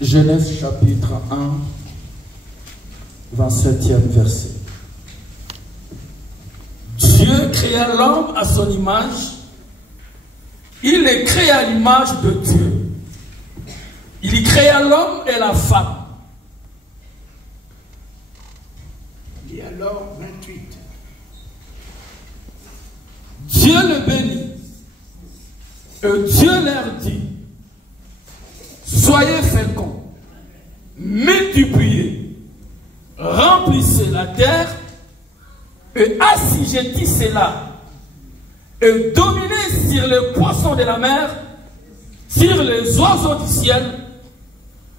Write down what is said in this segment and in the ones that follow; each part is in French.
Genèse chapitre 1, 27e verset. Dieu créa l'homme à son image. Il les créa à l'image de Dieu. Il y créa l'homme et la femme. Et alors, 28. Dieu le bénit. Et Dieu leur dit, soyez féconds, multipliez, remplissez la terre et assujettissez-la et dominez sur les poissons de la mer, sur les oiseaux du ciel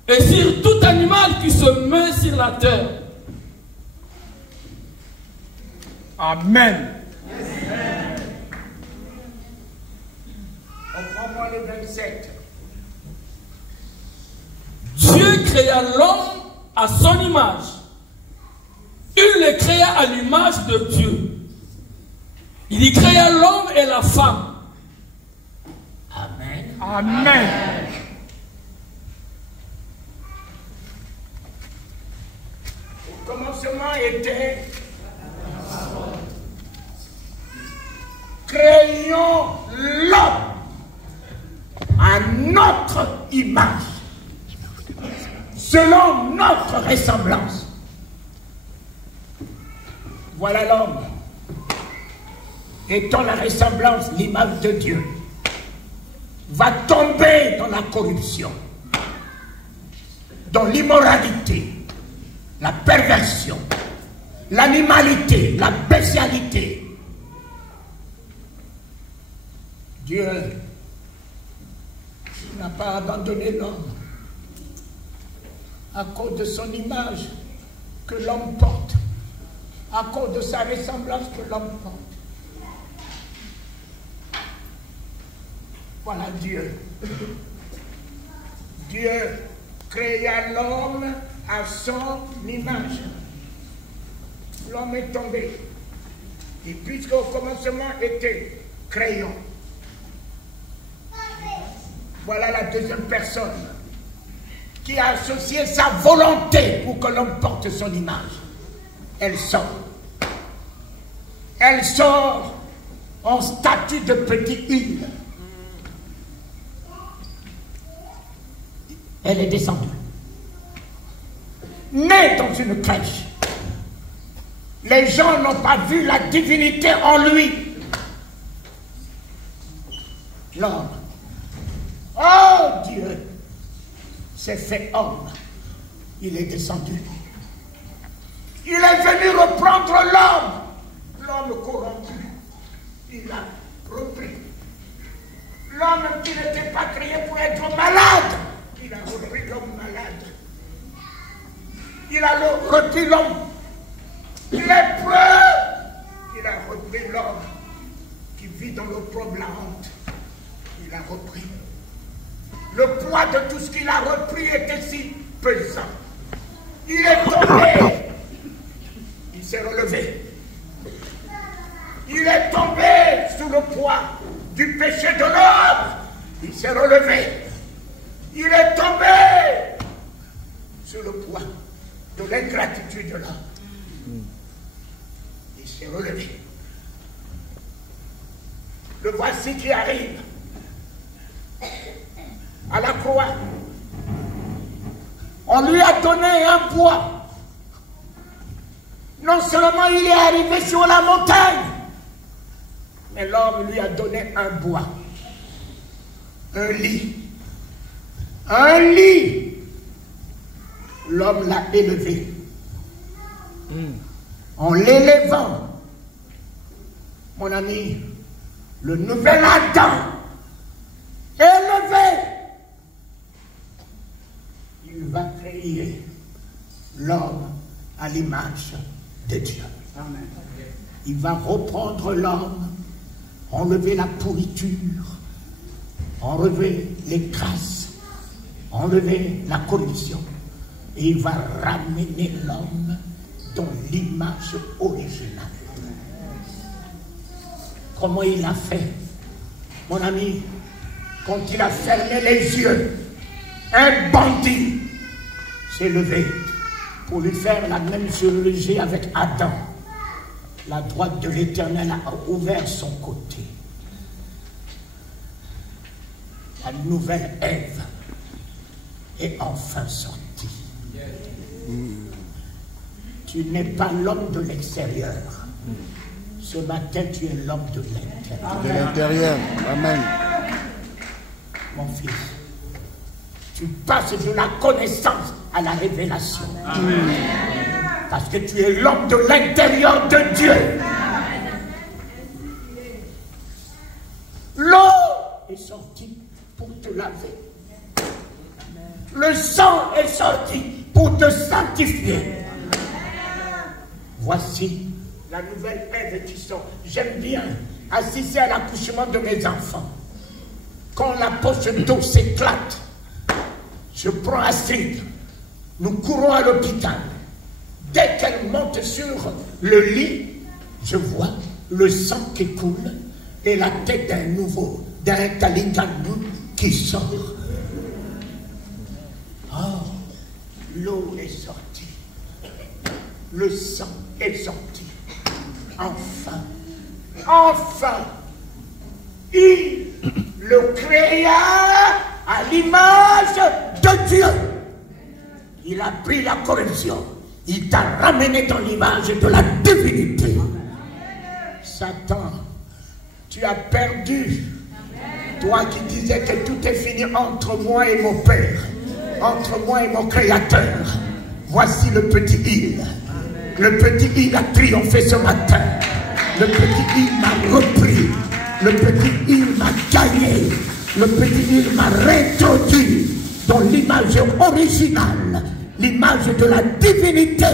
et sur tout animal qui se met sur la terre. Amen. Reprends-moi le 27. Dieu créa l'homme à son image. Il le créa à l'image de Dieu. Il y créa l'homme et la femme. Amen. Amen. Au commencement était créons l'homme à notre image, selon notre ressemblance. Voilà l'homme, étant la ressemblance, l'image de Dieu, va tomber dans la corruption, dans l'immoralité, la perversion, l'animalité, la bestialité. Dieu n'a pas abandonné l'homme à cause de son image que l'homme porte, à cause de sa ressemblance que l'homme porte. Voilà Dieu. Dieu créa l'homme à son image. L'homme est tombé. Et puisqu'au commencement était créant, voilà la deuxième personne qui a associé sa volonté pour que l'homme porte son image. Elle sort. Elle sort en statut de petite île. Elle est descendue. Née dans une crèche. Les gens n'ont pas vu la divinité en lui. L'homme, oh Dieu, s'est fait homme. Il est descendu. Il est venu reprendre l'homme. L'homme corrompu. Il a repris. L'homme qui n'était pas créé pour être malade. Il a repris l'homme malade. Il a repris l'homme lépreux. Il a repris l'homme qui vit dans l'opprobre, la honte. Il a repris. Le poids de tout ce qu'il a repris était si pesant. Il est tombé. Il s'est relevé. Il est tombé sous le poids du péché de l'homme. Il s'est relevé. Il est tombé sous le poids de l'ingratitude de l'homme. Il s'est relevé. Le voici qui arrive à la croix. On lui a donné un bois. Non seulement il est arrivé sur la montagne, mais l'homme lui a donné un bois, un lit. Un lit. L'homme l'a élevé. En l'élevant, mon ami, le nouvel Adam élevé, il va créer l'homme à l'image de Dieu. Amen. Il va reprendre l'homme, enlever la pourriture, enlever les grâces, enlever la corruption, et il va ramener l'homme dans l'image originale. Comment il a fait, mon ami, quand il a fermé les yeux, un bandit s'est levé pour lui faire la même chirurgie avec Adam. La droite de l'Éternel a ouvert son côté. La nouvelle Ève est enfin sortie. Tu n'es pas l'homme de l'extérieur. Ce matin, tu es l'homme de l'intérieur. De l'intérieur. Amen. Mon fils, tu passes de la connaissance à la révélation. Parce que tu es l'homme de l'intérieur de Dieu. L'eau est sortie pour te laver. Le sang est sorti pour te sanctifier. Voici la nouvelle Ève qui sort. J'aime bien assister à l'accouchement de mes enfants. Quand la poche d'eau s'éclate, je prends Astrid. Nous courons à l'hôpital. Dès qu'elle monte sur le lit, je vois le sang qui coule et la tête d'un nouveau, d'un Talikandou qui sort. Oh, l'eau est sortie. Le sang est sorti. Enfin, enfin, il le créa à l'image de Dieu. Il a pris la corruption. Il t'a ramené dans l'image de la divinité. Satan, tu as perdu. Toi qui disais que tout est fini entre moi et mon Père, entre moi et mon Créateur. Voici le petit île. Le petit île a triomphé ce matin. Le petit île m'a repris. Le petit île m'a gagné. Le petit île m'a réintroduit dans l'image originale, l'image de la divinité.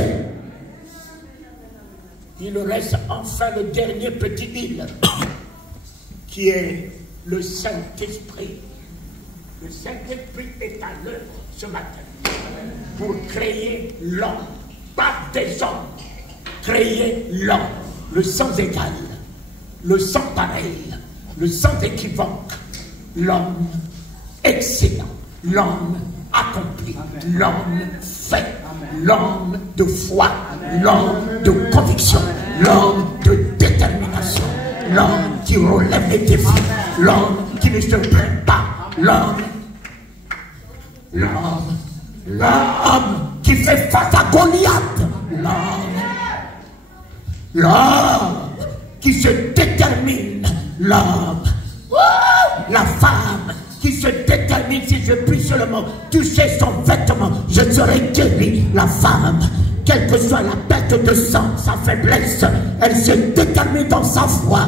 Il reste enfin le dernier petit île, qui est le Saint-Esprit. Le Saint-Esprit est à l'œuvre ce matin pour créer l'homme, pas des hommes, créer l'homme, le sans égal, le sans pareil, le sans équivoque, l'homme excellent, l'homme accompli, l'homme fait, l'homme de foi, l'homme de conviction, l'homme de détermination, l'homme qui relève les défis, l'homme qui ne se plaint pas, l'homme qui fait face à Goliath, l'homme qui se détermine, l'homme, la femme qui se détermine, si je puis seulement toucher son vêtement, je serai guéri. La femme, quelle que soit la perte de sang, sa faiblesse, elle se détermine dans sa foi,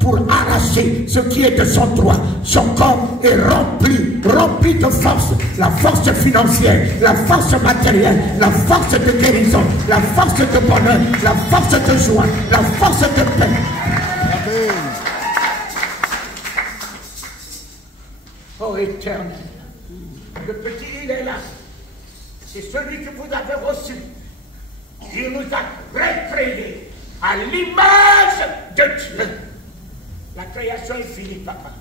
pour arracher ce qui est de son droit. Son corps est rempli de force, la force financière, la force matérielle, la force de guérison, la force de bonheur, la force de joie, la force de paix. Oh Éternel, le petit il est là, c'est celui que vous avez reçu. Il nous a recréés à l'image de Dieu. La création est finie, papa.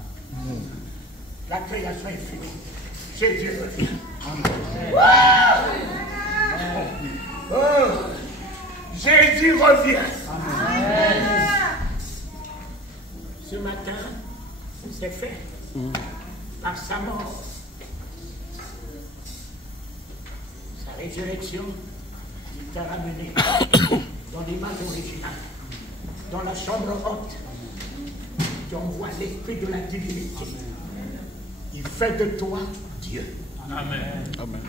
La création est finie. Jésus revient. Oh, Jésus revient. Amen. Ce matin, c'est fait. Par sa mort, sa résurrection, il t'a ramené dans l'image originale, dans la chambre haute. Tu envoies l'esprit de la divinité. Il fait de toi Dieu. Amen. Amen.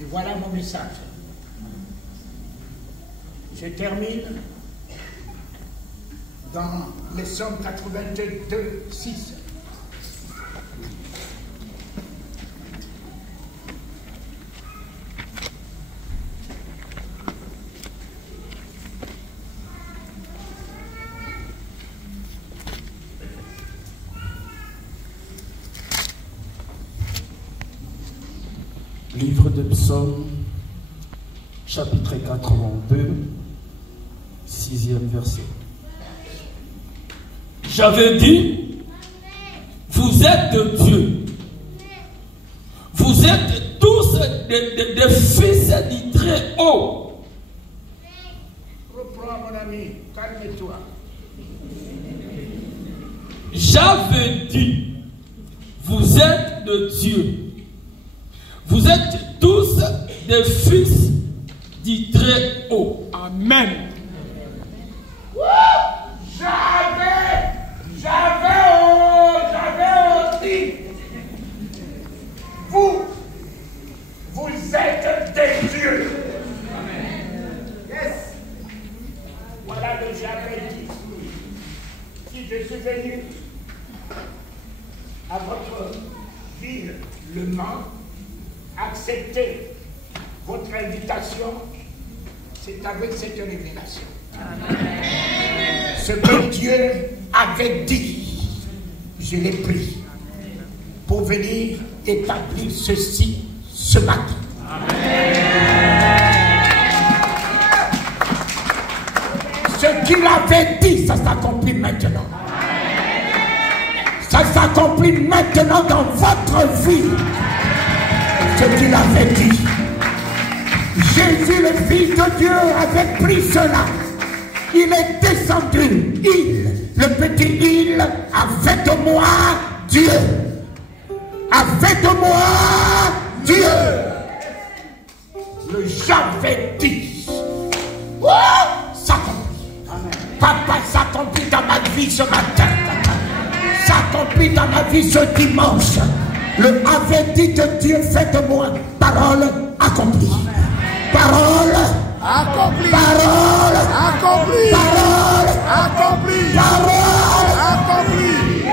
Et voilà mon message. Je termine dans les Psaumes 82, 6. Livre de Psaumes, chapitre 82, 6e verset. J'avais dit, vous vous êtes de Dieu. Vous êtes tous des fils du Très-Haut. Reprends, mon ami, calme-toi. J'avais dit, vous êtes de Dieu. Vous êtes tous des fils du Très-Haut. Amen. J'avais aussi. Vous êtes des dieux. Yes. Voilà le j'avais dit. Si je suis venu à votre ville, Le Mans, accepter votre invitation, c'est avec cette révélation. Ce que Dieu avait dit, je l'ai pris pour venir établir ceci ce matin. Ce qu'il avait dit, ça s'accomplit maintenant. Ça s'accomplit maintenant dans votre vie. Ce qu'il avait dit. Jésus, le Fils de Dieu, avait pris cela. Il est descendu. Le petit il, a fait de moi Dieu. A fait de moi Dieu. Le j'avais dit. Oh, s'accomplit. Papa, s'accomplit dans ma vie ce matin. S'accomplit dans ma vie ce dimanche. Le avait dit de Dieu fait de moi. Parole accomplie. Parole accomplie. Parole accomplie. Parole accomplie. Parole accomplie.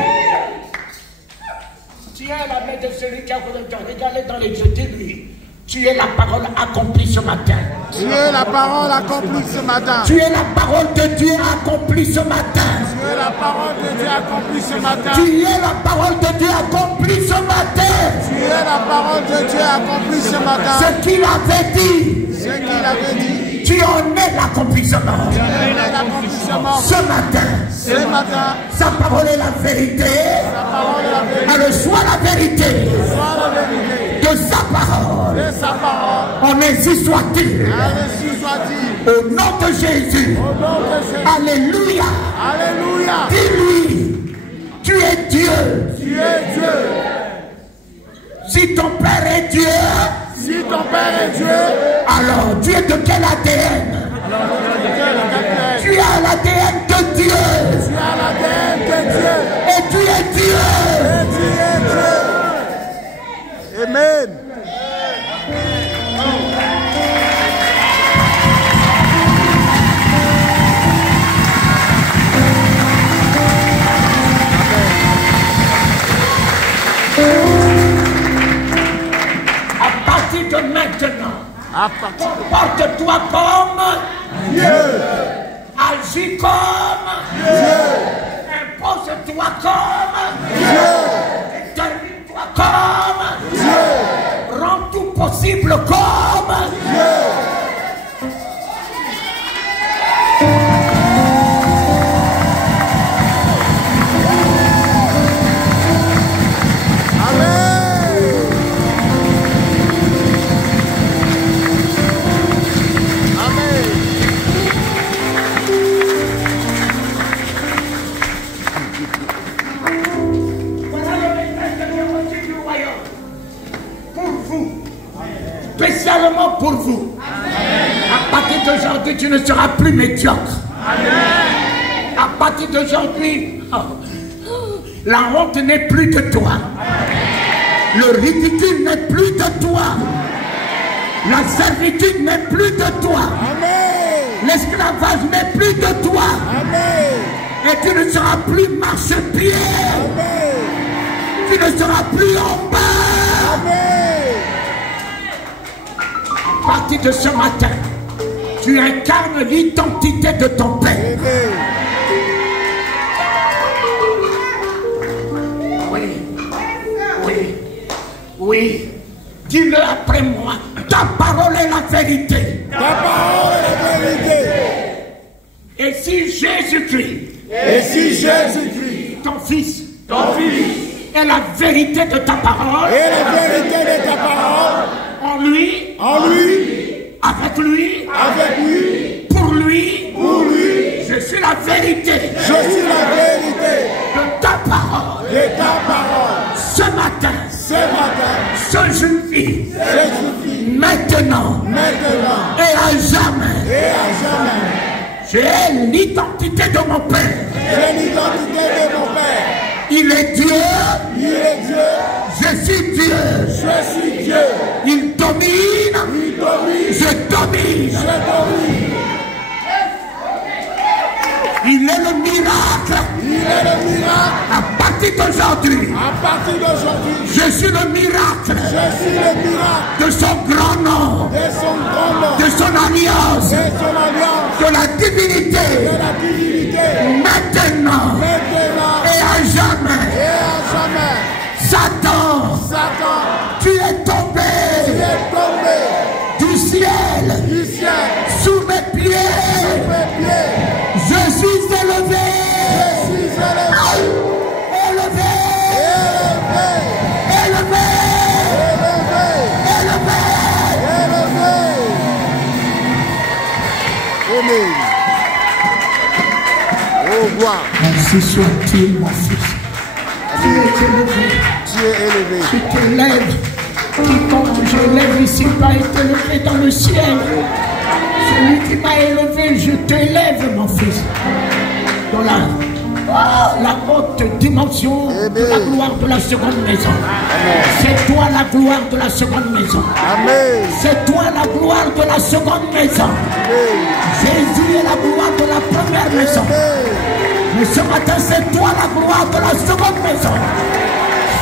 Tiens la main de celui qui a voulu te regarder dans les yeux. Dis-lui, tu es la parole accomplie ce matin. Tu es la parole accomplie ce matin. Tu es la parole de Dieu accomplie ce matin. Tu es la parole de Dieu accomplie ce matin. Tu es la parole de Dieu accomplie ce matin. Tu es la parole de Dieu accomplie ce matin. Ce qu'il avait dit. Ce qu'il avait dit. Tu en es l'accomplissement. Tu en es l'accomplissement. Ce matin. Ce matin. Sa parole est la vérité. Sa parole est la vérité. Elle soit la vérité. Soit la vérité. De sa parole. De sa parole. En ainsi soit-il. Ainsi soit-il. Au nom de Jésus. Au nom de Jésus. Alléluia. Alléluia. Dis-lui, tu es Dieu. Tu es Dieu. Si ton Père est Dieu. Si ton Père est Dieu. Alors tu es de quel ADN? Tu as l'ADN de Dieu. Tu as l'ADN de Dieu. Et tu es Dieu. Et tu es Dieu. Amen. À partir de maintenant, porte-toi comme Dieu. Agis comme Dieu. Impose-toi comme Dieu. Termine-toi comme Dieu. Rends tout possible comme Dieu. Spécialement pour vous. À partir d'aujourd'hui, tu ne seras plus médiocre. À partir d'aujourd'hui, la honte n'est plus de toi. Le ridicule n'est plus de toi. La servitude n'est plus de toi. L'esclavage n'est plus de toi. Et tu ne seras plus marchepied. Tu ne seras plus en bas. À partir de ce matin, tu incarnes l'identité de ton Père. Oui. Dis-le après moi. Ta parole est la vérité. Ta parole est la vérité. Et si Jésus-Christ, Et si Jésus-Christ, ton Fils, ton Fils, Et la vérité de ta parole. Et la vérité de ta parole. En lui. En lui. Avec lui. Avec lui. Pour lui. Pour lui. Je suis la vérité. Je suis la vérité. De ta parole. De ta parole. Ce matin. Ce matin. Ce suffit. Ce suffit. Maintenant. Maintenant. Et à jamais. Et à jamais. J'ai l'identité de mon Père. J'ai l'identité de mon Père. Il est Dieu. Il est Dieu. Je suis Dieu. Je suis Dieu. Il domine. Il domine. Je domine. Je domine. Il est le miracle. Il est le miracle. À partir d'aujourd'hui. À partir d'aujourd'hui. Je suis le miracle. Je suis le miracle. De son grand nom. De son grand nom. De son alliance. De son alliance. De la divinité. De la divinité. Maintenant. Maintenant. Et à jamais. Et à jamais. Satan. Satan. Tu es tombé. Tu es tombé. Du ciel. Du ciel. Sous mes pieds. Sous mes pieds. Je suis élevé. Je suis élevé. Élevé. Élevé. Élevé. Élevé. Élevé. Élevé. Amen. Oh, gloire. Ainsi soit-il, mon fils. Tu es élevé. Tu es élevé. Tu t'élèves. Quiconque j'élève ici va être élevé dans le ciel. Celui qui m'a élevé, je t'élève, mon fils. Dans la haute dimension de la gloire de la seconde maison. C'est toi la gloire de la seconde maison. Amen. C'est toi la gloire de la seconde maison. Jésus est la gloire de la première maison. Mais ce matin, c'est toi la gloire de la seconde maison.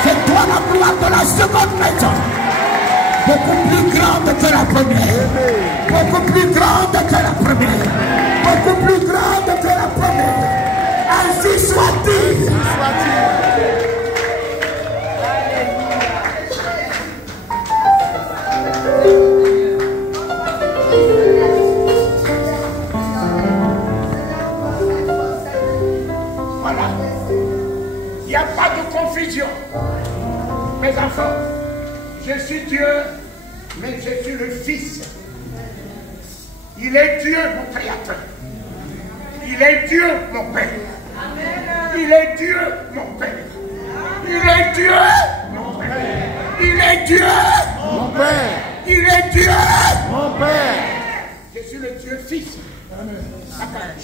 C'est toi la gloire de la seconde maison. Beaucoup plus grande que la première. Beaucoup plus grande que la première. Beaucoup plus grande que la première. Ainsi soit-il. Voilà. Il n'y a pas de confusion. Mes enfants, je suis Dieu, mais je suis le Fils. Il est Dieu, mon Créateur. Il est Dieu, mon Père. Il est Dieu, mon Père. Il est Dieu, mon Père. Il est Dieu, Mon Père. il est Dieu. Mon Père. Je suis le Dieu Fils.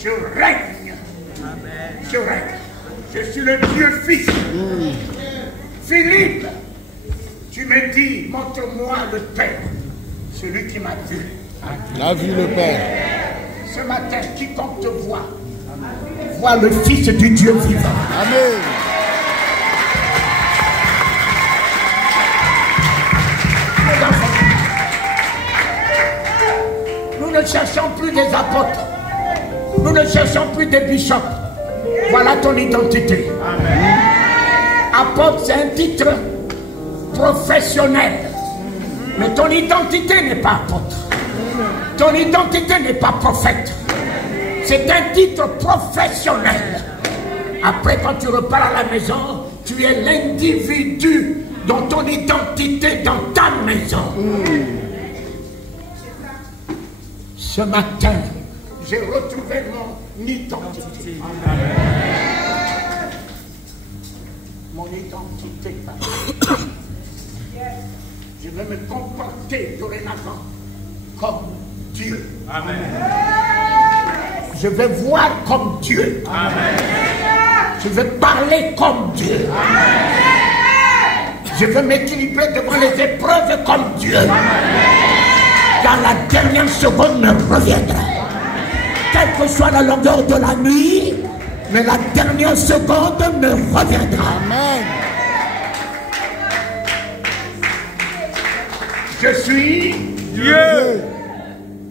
Je règne. Je règne. Je suis le Dieu Fils. Philippe, tu me dis, montre-moi le Père, celui qui m'a vu. La vu le Père. Ce matin, quiconque te voit le Fils du Dieu vivant. Amen. Mes enfants, nous ne cherchons plus des apôtres. Nous ne cherchons plus des bishops. Voilà ton identité. Apôtre, c'est un titre professionnel. Mais ton identité n'est pas apôtre. Ton identité n'est pas prophète. C'est un titre professionnel. Après, quand tu repars à la maison, tu es l'individu dont ton identité dans ta maison. Ce matin, j'ai retrouvé mon identité. Mon identité. Je vais me comporter dorénavant comme Dieu. Amen. Je vais voir comme Dieu. Amen. Je vais parler comme Dieu. Amen. Je vais m'équilibrer devant les épreuves comme Dieu. Amen. Car la dernière seconde me reviendra. Quelle que soit la longueur de la nuit, mais la dernière seconde me reviendra. Amen. Je suis Dieu.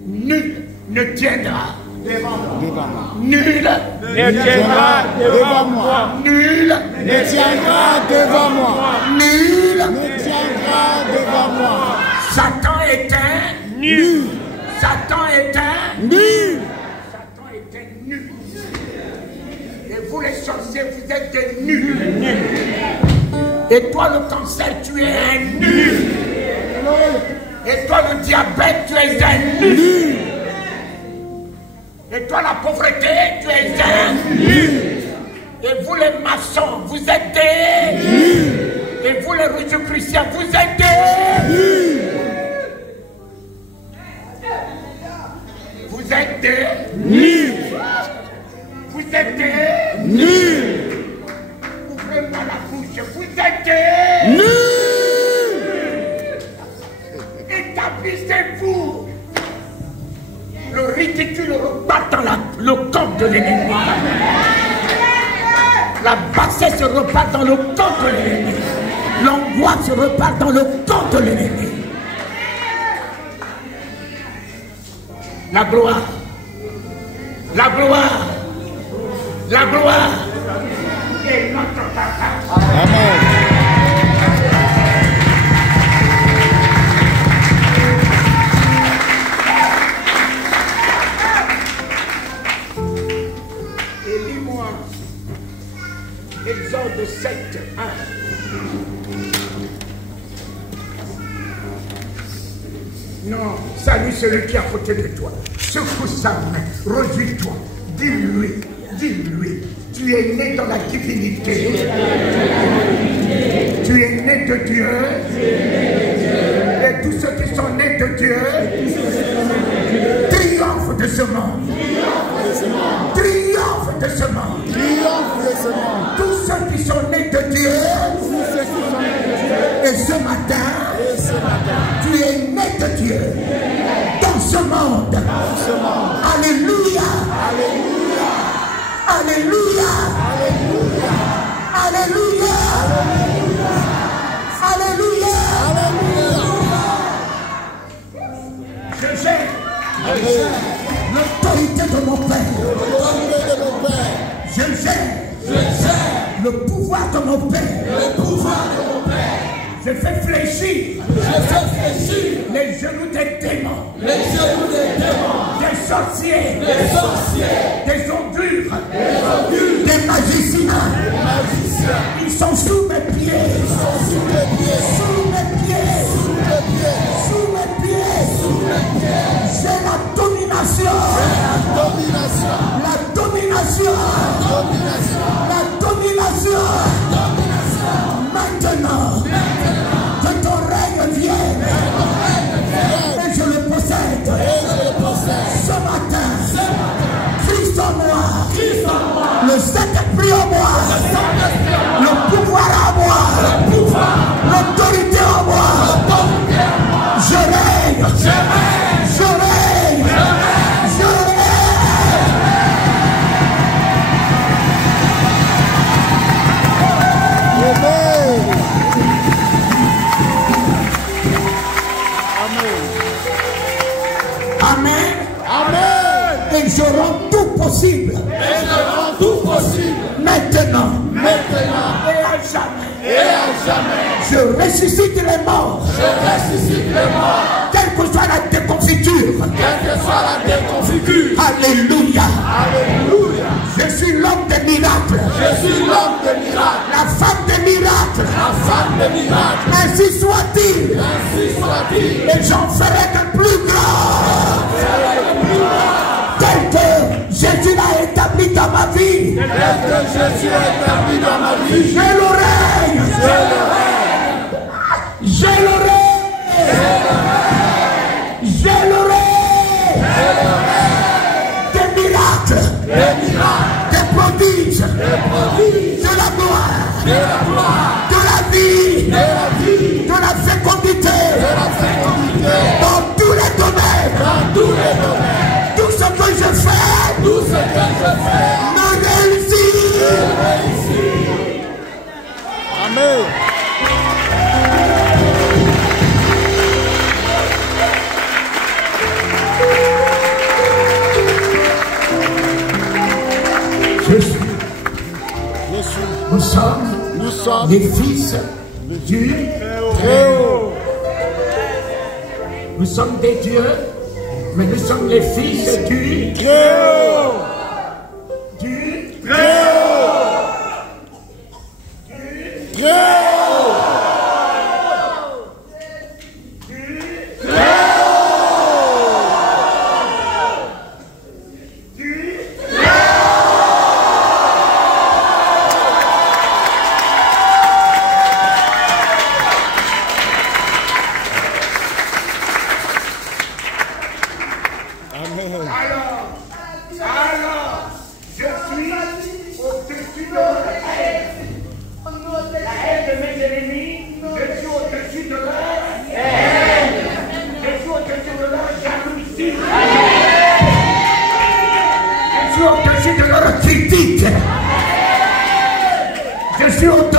Nul ne tiendra Devant moi. Nul Ne tiendra devant moi. Nul Ne tiendra devant moi. Nul Ne tiendra devant moi. Satan est un Nul. Satan est un Nul. Satan est un nul. Et vous les sorciers, vous êtes des nuls. Et toi, le cancer, tu es un nul. Et toi, le diabète, tu es un nul. Et toi, la pauvreté, tu es un nul. Et vous, les maçons, vous êtes des nuls. Et vous, les religieux chrétiens, vous êtes des nuls. Vous êtes des nuls. Vous êtes des nuls. Ouvrez-moi la bouche. Vous êtes des nuls. Établissez-vous. Le ridicule repart dans le camp de l'ennemi. La bassesse repart dans le camp de l'ennemi. L'angoisse repart dans le camp de l'ennemi. La gloire. La gloire. La gloire. Et notre papa. Amen. Exode 7, 1. Non, salue celui qui est à côté de toi. Secoue sa main, réjouis-toi. Dis-lui, tu es né dans la divinité. Tu es né de Dieu. Et tous ceux qui sont nés de Dieu triomphent de ce monde. Triomphe de ce monde. Tous ceux qui sont nés de Dieu. Et ce matin, tu es né de Dieu. Dans ce monde. Alléluia. Alléluia. Alléluia. Alléluia. Je gère l'autorité de mon Père. Je gère le pouvoir de mon Père. Je fais fléchir les genoux des démons, des sorciers, des ondures, des magiciens. Ils sont sous mes pieds. J'ai la domination. Maintenant, que ton règne vienne. Et je le possède. Ce matin, Christ en moi. Le Saint-Esprit en moi. Le pouvoir en moi. L'autorité en moi. Je règne. Et je rends tout possible. Maintenant. Et à jamais. Je ressuscite les morts. Quelle que soit la déconfiture. Alléluia. Je suis l'homme des miracles. La femme des miracles. Ainsi soit-il. Et j'en ferai de plus grand. Tel que Jésus l'a établi dans ma vie. Je l'aurai. Des miracles. Des prodiges. De la gloire. De la vie. De la fécondité. Dans tous les domaines. Tout ce que je fais me réussit. Amen. Nous sommes les fils du Très-Haut. Nous sommes des dieux, mais nous sommes les fils du Très-Haut. Du Très-Haut.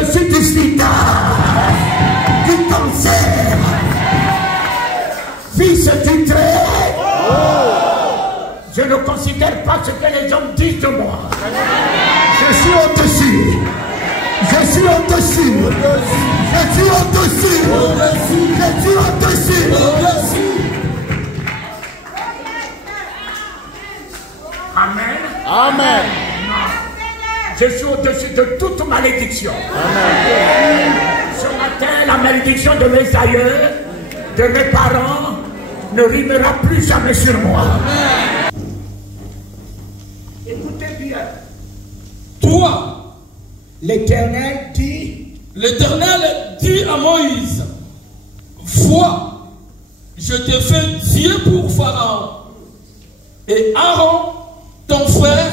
au-dessus du sida, du cancer, fils du très. Je ne considère pas ce que les hommes disent de moi. Je suis au-dessus. Je suis au-dessus. Je suis au-dessus. Je suis au-dessus. Amen. Amen. Je suis au-dessus de toute malédiction. Amen. Ce matin, la malédiction de mes aïeux, de mes parents, ne rimera plus jamais sur moi. Amen. Écoutez bien. Toi, l'Éternel dit à Moïse, vois, je te fais Dieu pour Pharaon, et Aaron, ton frère,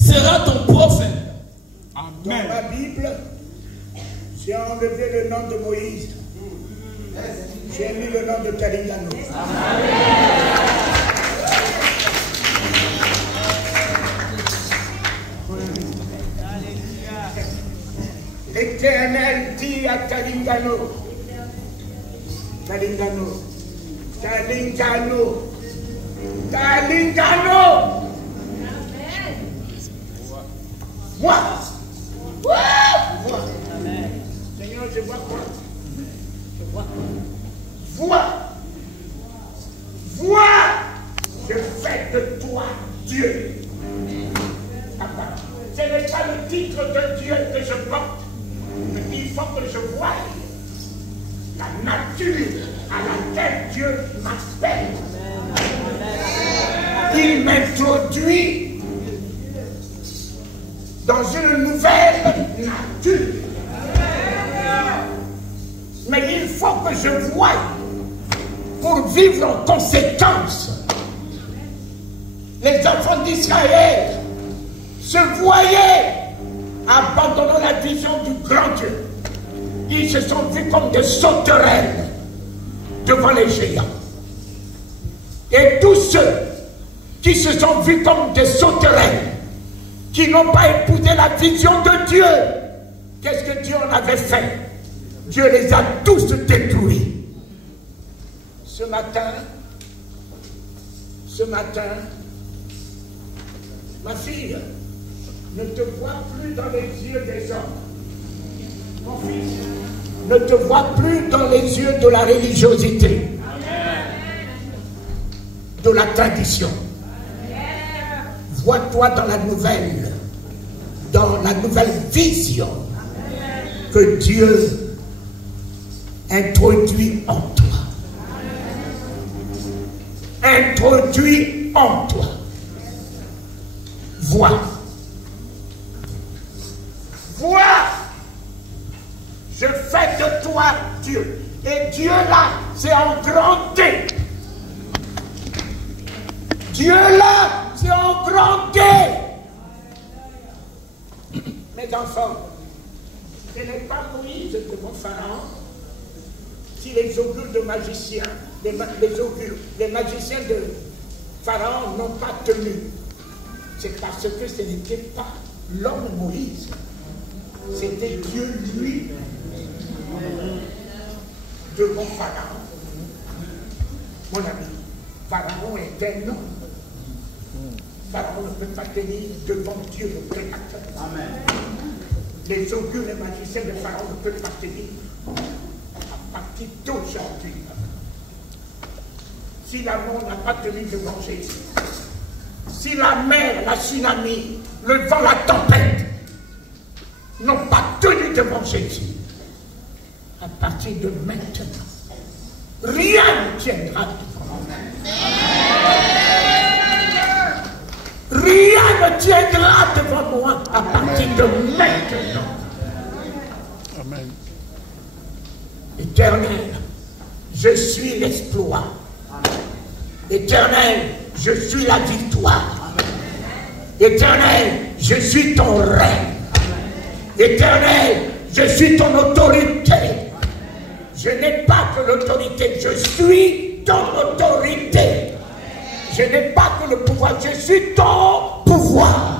sera ton prophète. Amen. Dans ma Bible, j'ai enlevé le nom de Moïse. J'ai mis le nom de Talingano. L'Éternel dit à Talingano, Talingano, Talingano, Talingano, vois, vois, Seigneur, je vois quoi? Je vois, vois, je fais de toi Dieu. Ce n'est pas le titre de Dieu que je porte. Il faut que je voie la nature à laquelle Dieu m'appelle. Il m'introduit dans une nouvelle nature. Mais il faut que je voie pour vivre en conséquence. Les enfants d'Israël se voyaient abandonnant la vision du grand Dieu. Ils se sont vus comme des sauterelles devant les géants. Et tous ceux qui se sont vus comme des sauterelles, qui n'ont pas épousé la vision de Dieu, qu'est-ce que Dieu en avait fait? Dieu les a tous détruits. Ce matin, ma fille ne te voit plus dans les yeux des hommes. Mon fils ne te voit plus dans les yeux de la religiosité. Amen. De la tradition. Vois-toi dans la nouvelle vision que Dieu introduit en toi. Introduit en toi. Vois. Vois. Je fais de toi Dieu. Et Dieu là, c'est en grand D. Dieu là, c'est en grand D. Mes enfants, ce n'est pas Moïse devant Pharaon. Si les augures de magiciens, les magiciens de Pharaon n'ont pas tenu, c'est parce que ce n'était pas l'homme Moïse, c'était Dieu lui devant Pharaon. Mon ami, Pharaon est un homme. Pharaon ne peut pas tenir devant Dieu le Créateur. Amen. Les augures et magiciens de Pharaon ne peuvent pas tenir. À partir d'aujourd'hui, si la mort n'a pas tenu devant Jésus, si la mer, la tsunami, le vent, la tempête n'ont pas tenu devant Jésus, à partir de maintenant, rien ne tiendra devant moi. Rien ne tiendra devant moi à partir de maintenant. Amen. Éternel, je suis l'exploit. Éternel, je suis la victoire. Éternel, je suis ton règne. Éternel, je suis ton autorité. Je n'ai pas que l'autorité, je suis ton autorité. Je n'ai pas que le pouvoir, je suis ton pouvoir.